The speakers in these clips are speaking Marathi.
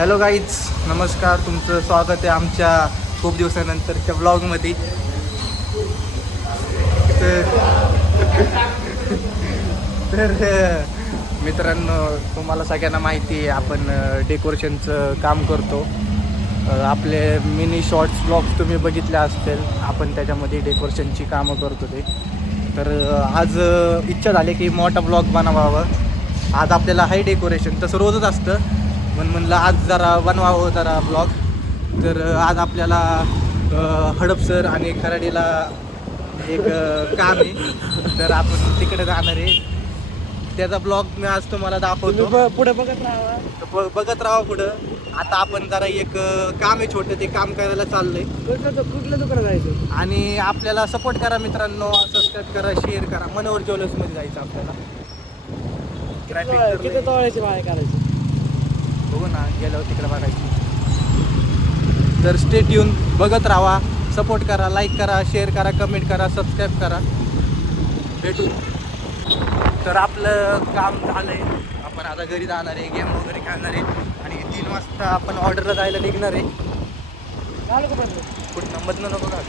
हॅलो गाईज, नमस्कार. तुमचं स्वागत आहे आमच्या खूप दिवसानंतरच्या ब्लॉगमध्ये. तर मित्रांनो, तुम्हाला सगळ्यांना माहिती आहे आपण डेकोरेशनचं काम करतो. आपले मिनी शॉर्ट्स ब्लॉग्स तुम्ही बघितले असतील. आपण त्याच्यामध्ये डेकोरेशनची कामं करतो ते. तर आज इच्छा झाली की मोठा ब्लॉग बनवावं. आज आपल्याला हाय डेकोरेशन, तसं रोजच असतं, पण म्हणलं आज जरा बनवावं जरा ब्लॉग. तर आज आपल्याला हडपसर आणि खराडीला एक काम आहे, तर आपण तिकडे जाणार आहे. त्याचा ब्लॉग मी आज तुम्हाला दाखवतो. पुढे बघत राहा. बघत राहा पुढं. आता आपण जरा एक काम आहे छोटं, ते काम करायला चाललंय. कुठलं दुकान जायचं आणि आपल्याला सपोर्ट करा मित्रांनो, सबस्क्राईब करा, शेअर करा. मनोहर ज्वेलर्समध्ये जायचं आपल्याला. किती तोळ्याची माळ करायची बघू ना, गेल्यावर तिकडे बघायची. तर स्टेट येऊन बघत राहा, सपोर्ट करा, लाईक करा, शेअर करा, कमेंट करा, सबस्क्राईब करा. भेटू. तर आपलं काम झालं आहे. आपण आता घरी जाणार आहे, गेम वगैरे खेळणार आहे आणि 3 वाजता आपण ऑर्डरला जायला निघणार आहे. कुठं मधनं नको का,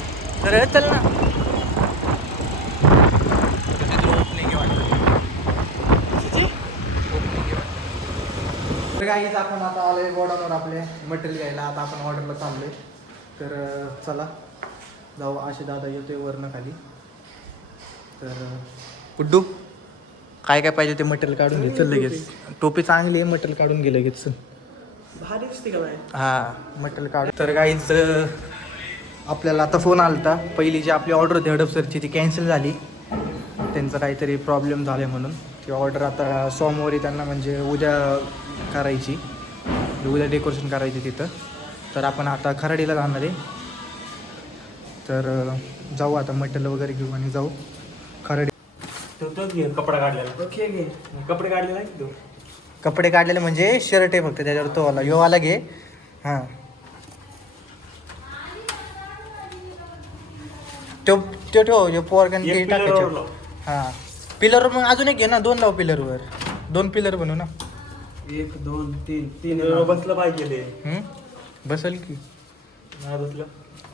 तर चल ना. ओपनिंग तर काहीच आपण आता आलोय गोडाऊनवर आपले मटेरियल घ्यायला. आता आपण ऑर्डरला चाललोय. तर चला जाऊ. आशी दादा येतोय वरनं खाली. तर पुड्डू काय काय पाहिजे ते मटेरियल काढून घे. चल लगेच. टोपी चांगली आहे, मटेरियल काढून घे लगेच. भारी दिसते का बाय? हां, मटेरियल काढून. तर काहीच आपल्याला आता फोन आला होता. पहिली जी आपली ऑर्डर होती हडपसरची, ती कॅन्सल झाली. त्यांचा काहीतरी प्रॉब्लेम झाला म्हणून ती ऑर्डर आता सोमवारी त्यांना, म्हणजे उद्या करायची. उद्या डेकोरेशन करायची तिथं. तर आपण आता खराडीला जाणार आहे. तर जाऊ आता, मटेरियल वगैरे घेऊ आणि जाऊ खराडी. तोच घे कपडा काढलेला. ओके घे कपडे काढलेला आहे तो. कपडे काढलेले म्हणजे शर्ट आहे फक्त त्याच्यावर, तो वाला, यो वाला घे. हां, तो ठेव पोरगन ते टाकायचं. हां, पिलर मग अजून एक घे ना. 2 लाव पिलरवर. 2 पिलर बनवू ना. 1 2 3 3 बसलं पाहिजे ते. बसल की नाही बसलं.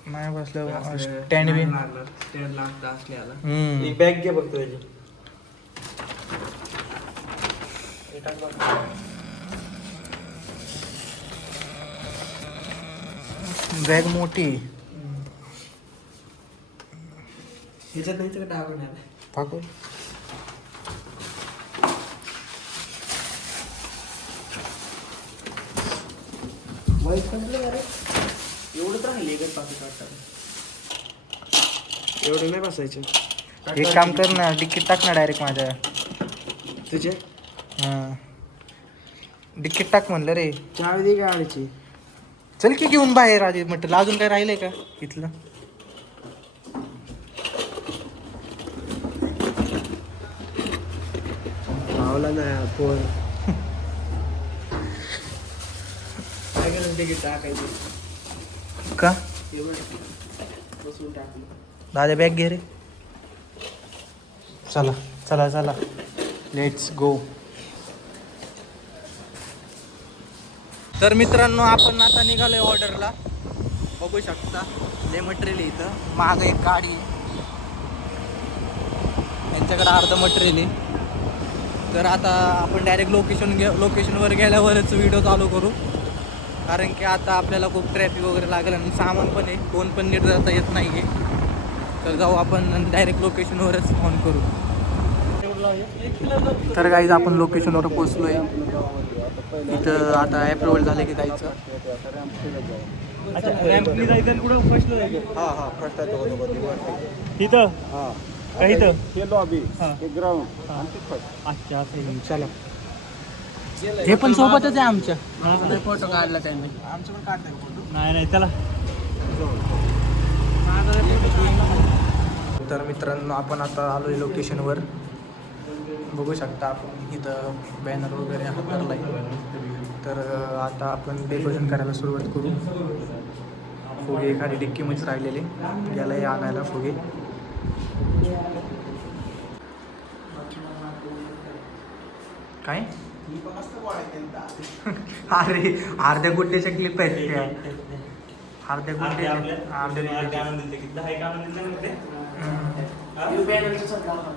नाही बसलं स्टँड बी स्टँड लागतं असल्याला. एक बॅग घे बघतो त्याची. बॅग मोठी ह्याच्यात नाही का टाकून टाकू. वाईट संपलं का रे? एवढंच राहिले एकच पाकिट वाटतं. एवढं नाही बसायचं. एक काम कर ना, तिकीट टाक ना डायरेक्ट माझ्या. तुझे हां, तिकीट टाक म्हणलं रे. चावी दे गाडीची. चल की घेऊन बाहेर आधी म्हटलं. अजून काय राहिलंय का इथलं? पावला नाही फोन. काय केलं तिकीट टाकायचं का? बसून टाकलं. दादा बॅग घे रे. चला चला चला, लेट्स गो. तर मित्रांनो, आपण आता निघालोय ऑर्डरला. बघू शकता लय मटेरियल आहे इथं. मागं एक गाडी आहे, यांच्याकडे अर्ध मटेरियल आहे. तर आता आपण डायरेक्ट लोकेशनवर गेल्यावरच व्हिडिओ चालू करू, कारण की आता आपल्याला खूप ट्रॅफिक वगैरे लागेल आणि सामान पण आहे. फोन पण नीट जाता येत नाही आहे. तर जाऊ आपण डायरेक्ट लोकेशनवरच ऑन करू. तर गाईज आपण लोकेशनवर पोचलो आहे. इथं आता अप्रुव्हल झालं की जायचं. रॅम्पनी जायचं कुठं फर्स्टला जायचं? हां हां, फर्स्ट आहे इथं हां, का इथं? हे लॉबी, हां. हे ग्राउंड आणि ते फर्स्ट. अच्छा असं. चला. हे पण सोबतच आहे आमच्या. फोटो काढला त्यांनी. आमचं पण काढताय फोटो. नाही नाही चला. तर मित्रांनो, आपण आता आलो आहे लोकेशनवर. बघू शकता आपण इथं बॅनर वगैरे हाताळला आहे. तर आता आपण डेकोरेशन करायला सुरुवात करू. फुगे एखादी डिक्कीमध्येच राहिलेले, गेलाय आणायला फुगे. काय ही पण मस्त गोळा केलता. अरे अर्ध्या गुड्डेच्या क्लिप आहेत त्या. अर्ध्या आपल्या गुड्डेच्या आपल्या अर्ध्या गुड्डेच्या. आणून दिले की 10 आणून दिले ना ते. हे बॅनरचं सगळं होतं.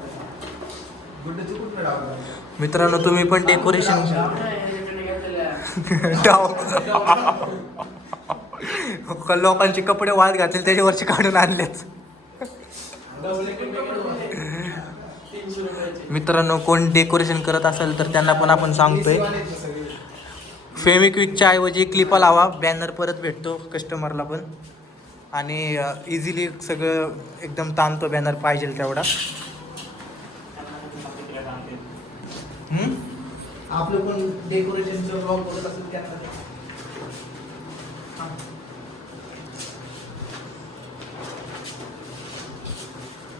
गुड्डूचं कुठं लावलं? मित्रांनो तुम्ही पण डेकोरेशन लोकांचे कपडे वाळत घातले त्याच्यावरचे काढून आणलेच. मित्रांनो कोण डेकोरेशन करत असेल तर त्यांना पण आपण सांगतोय फेमिक्विकच्या ऐवजी क्लिपा लावा, बॅनर परत भेटतो कस्टमरला पण आणि इझिली सगळं एकदम ताणतो बॅनर पाहिजे तेवढा. आपलं पण डेकोरेशनचं ब्लॉग बघत असेल त्यांना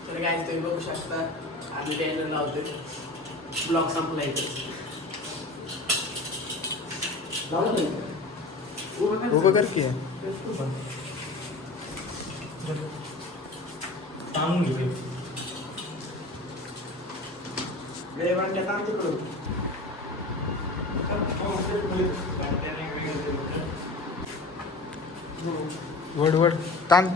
तर काय तुम्ही बघू शकता आम्ही बॅनर लावतोय. ब्लॉग संपला इथे. उभं कर की. सांगून घे. वेळेवांच्या काम तिकडून. वड वड ताण.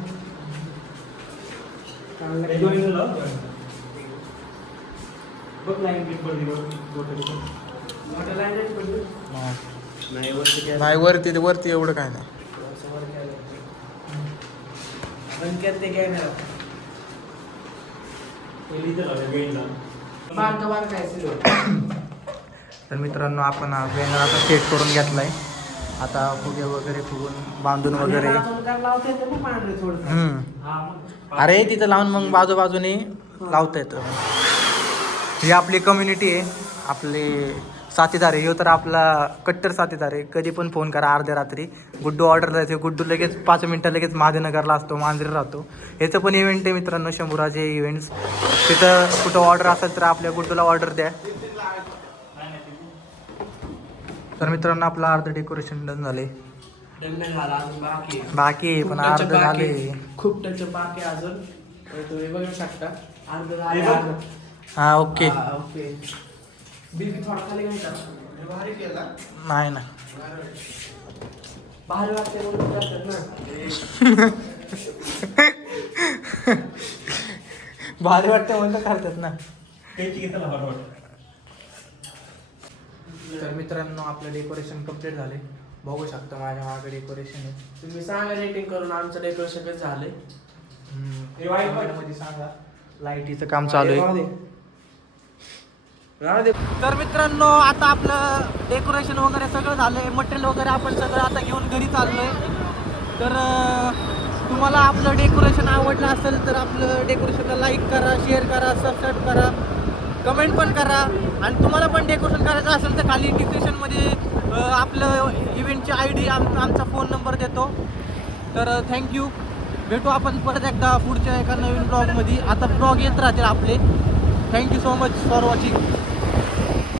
बघ लाईन किती पडली बघ. मोठ्या लाईन आहेत पण. नाही वरती काय. नाही वरती वरती एवढं काय नाही. समोर काय नाही. आपण करते काय नाही. पहिली तर लावलं गेटला. बारका काय सिल्वर. तर मित्रांनो आपण हा बॅनर आता सेट करून घेतलाय. आता फुगे वगैरे फुगून बांधून वगैरे. लावता येतं ना पांढरे थोडं. हा मग. अरे तिथं लावून मग बाजूबाजूने लावता येतं. ही आपली कम्युनिटी आहे, आपले साथीदार आहे. ह्यो तर आपला कट्टर साथीदार आहे. कधी पण फोन करा अर्ध्या रात्री. गुड्डू ऑर्डर द्यायचे. गुड्डू लगेच 5 मिनटं लगेच महादेवनगरला असतो, मांजरी राहतो. ह्याचं पण इव्हेंट आहे मित्रांनो, शंभूराजे इव्हेंट्स. तिथं कुठं ऑर्डर असेल तर आपल्या गुड्डूला ऑर्डर द्या. तर मित्रांनो आपलं अर्ध डेकोरेशन डन झाले. दंड झाला अजून बाकी आहे. बाकी आहे पण अर्ध झाले. खूप टच बाकी आहे अजून. तर तुम्ही बघू शकता अर्ध झाले. हे बघ. अर्ध. हा ओके. ओके. बीबी थोडा खाली घ्यायचा. भारी केला. नाही ना भारी वाटते म्हणून करतात ना. भारी वाटतं म्हणतं करतात ना. त्याची घेतला बरोबर. तर मित्रांनो आपलं डेकोरेशन कम्प्लीट झाले. बघू शकता माझ्या मागे डेकोरेशन आहे. तुम्ही सांगा रेटिंग करून आमचं डेकोरेशन कसं झालंय. हे वाईट comment मध्ये सांगा. लाईटीचं काम चालू आहे. तर मित्रांनो आता आपलं डेकोरेशन वगैरे सगळं झालंय. मटेरियल वगैरे आपण सगळं आता घेऊन घरी चाललोय. तर तुम्हाला आपलं डेकोरेशन आवडलं असेल तर आपलं डेकोरेशनला लाईक करा, शेअर करा, सबस्क्राईब करा, कमेंट पण करा. आणि तुम्हाला पण डेकोरेशन करायचं असेल तर खाली डिस्क्रिप्शनमध्ये आपलं इव्हेंटची ID आमचा फोन नंबर देतो. तर थँक्यू. भेटू आपण परत एकदा पुढच्या एका नवीन ब्लॉगमध्ये. आता ब्लॉग येत राहतील आपले. Thank you so much for watching.